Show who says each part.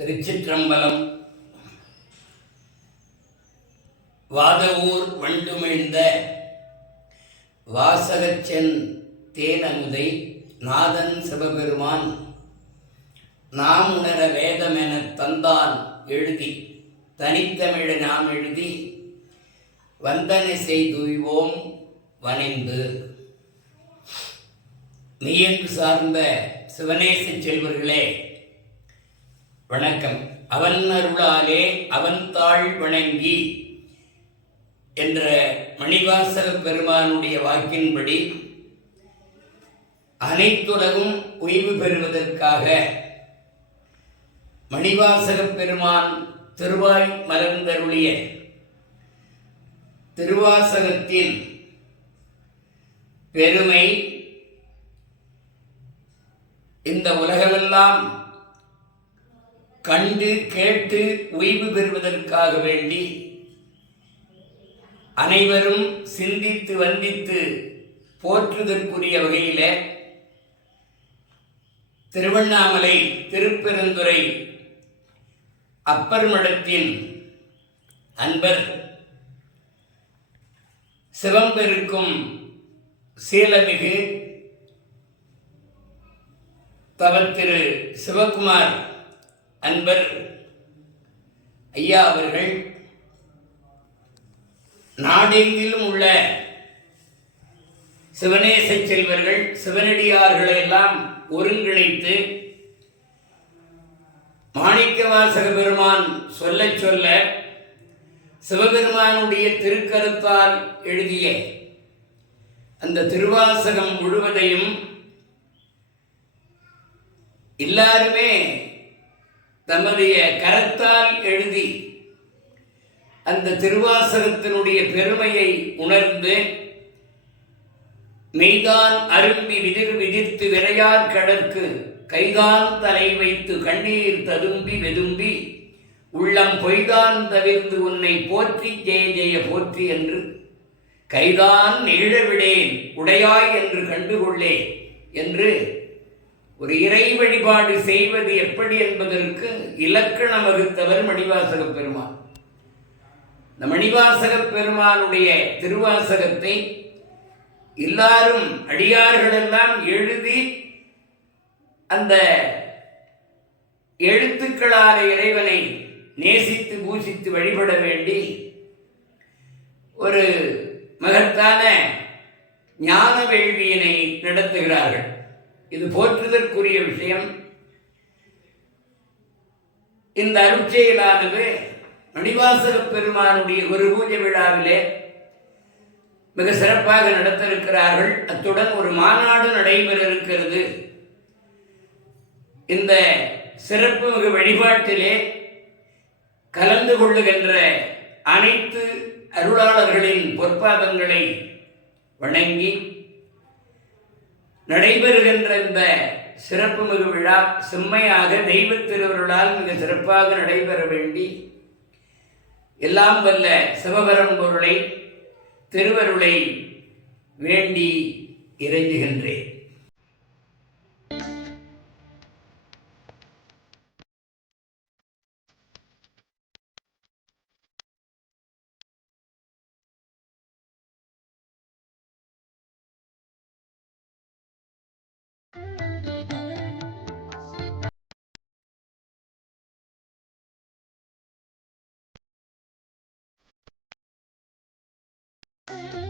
Speaker 1: திருச்சிற்றம்பலம். வாதவூர் வண்டுமிழ்ந்த வாசகச்சென் தேனமுதை நாதன் சிவபெருமான் நாம் உணர வேதமெனத் தந்தான் எழுதி தனித்தமிழ நாம் எழுதி வந்தனை செய்துய்வோம் வனைந்து மெய்யன்பு சார்ந்த சிவனேச செல்வர்களே வணக்கம். அவன் அருளாலே அவன் தாழ் வணங்கி என்ற மணிவாசக பெருமானுடைய வாக்கின்படி அனைத்துலகும் உய்வு பெறுவதற்காக மணிவாசக பெருமான் திருவாய் மலர்ந்தருளிய திருவாசகத்தின் பெருமை இந்த உலகமெல்லாம் கண்டு கேட்டு உய்வு பெறுவதற்காக வேண்டி அனைவரும் சிந்தித்து வந்தித்து போற்றுதற்குரிய வகையில திருவண்ணாமலை திருப்பெருந்துறை அப்பர் மடத்தின் அன்பர் சிவம்பெருக்கும் சீலமிகு தவத்திரு சிவகுமார் அன்பர் ஐயா அவர்கள் நாடெங்கிலும் உள்ள சிவநேச செல்வர்கள் சிவனடியார்களெல்லாம் ஒருங்கிணைத்து மாணிக்கவாசக பெருமான் சொல்ல சொல்ல சிவபெருமானுடைய திருக்கருத்தால் எழுதிய அந்த திருவாசகம் முழுவதையும் எல்லாருமே தம்முடைய கரத்தால் எழுதி அந்த திருவாசகத்தினுடைய பெருமையை உணர்ந்து மெய்தான் அரும்பி விதிர் விதிர்த்து விரையார் கடற்கு கைதான் தலை வைத்து கண்ணீர் ததும்பி வெதும்பி உள்ளம் பொய்தான் தவிர்த்து உன்னை போற்றி ஜெய ஜெய போற்றி என்று கைதான் நிழவிடேன் உடையாய் என்று கண்டுகொள்ளே என்று ஒரு இறை வழிபாடு செய்வது எப்படி என்பதற்கு இலக்கணம் வகுத்தவர் மணிவாசக பெருமான். இந்த மணிவாசக பெருமானுடைய திருவாசகத்தை எல்லாரும் அடியார்களெல்லாம் எழுதி அந்த எழுத்துக்களால இறைவனை நேசித்து பூசித்து வழிபட வேண்டி ஒரு மகத்தான ஞான வேள்வியினை நடத்துகிறார்கள். இது போற்றுதற்குரிய விஷயம். இந்த அருட்செயலானது மணிவாசக பெருமானுடைய ஒரு பூஜை விழாவிலே மிக சிறப்பாக நடத்த இருக்கிறார்கள் அத்துடன் ஒரு மாநாடு நடைபெற இருக்கிறது இந்த சிறப்பு மிகு வழிபாட்டிலே கலந்து கொள்ளுகின்ற அனைத்து அருளாளர்களின் பொற்பாதங்களை வணங்கி நடைபெறுகின்ற இந்த சிறப்பு மிகு விழா செம்மையாக தெய்வ திருவருளால் மிக சிறப்பாக நடைபெற வேண்டி எல்லாம் வல்ல சிவபரம்பொருளை திருவருளை வேண்டி இறைஞ்சுகின்றேன்.
Speaker 2: Bye.